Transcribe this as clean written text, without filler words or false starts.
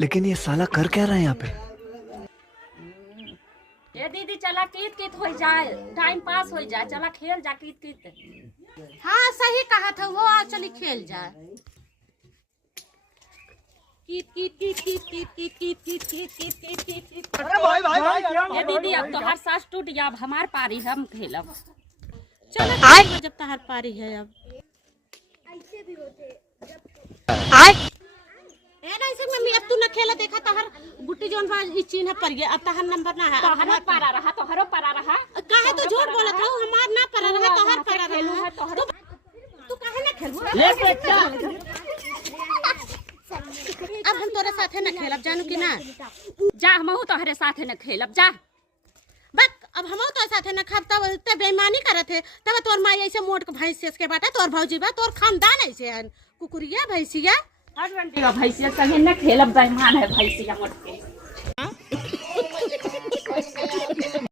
लेकिन ये साला कर क्या रहा है यहाँ पे? ये दीदी चला कीत कीत हो जाए, टाइम पास हो जाए, चला खेल जा कीत कीत। हाँ सही कहा था वो, आज चली खेल जाए। कीत कीत कीत कीत कीत कीत कीत कीत कीत कीत कीत कीत कीत। ये दीदी अब तो हर सांस टूट गया, अब हमार पारी हम खेलब। चलो जब तहार पारी है अब। ए नहीं से मम्मी अब तू न खेला, देखा तहर गुट्टी जोन बा ई चिन्ह पर गया, अब तहर नंबर ना है। तो हरो पारा रहा, तो हरो पारा रहा। काहे तो झूठ बोलत हो, हमार ना परा रहा, तोहर परा रहा। तू काहे ना खेलबो? अब हम तोरे साथे न खेलब, जानू कि ना? जा हमहू तोहरे साथे न खेलब जा। बक अब हम तो साथे न खाब, तब ते बेईमानी करत है। तब तोर माई ऐसे मोट के भैंस के बाटा, तोर भौजी बा, तोर खानदान ऐसे है कुकुरिया भैंसिया। भैंसिया संगे न खेलब, बेईमान है भैंसिया मोट के।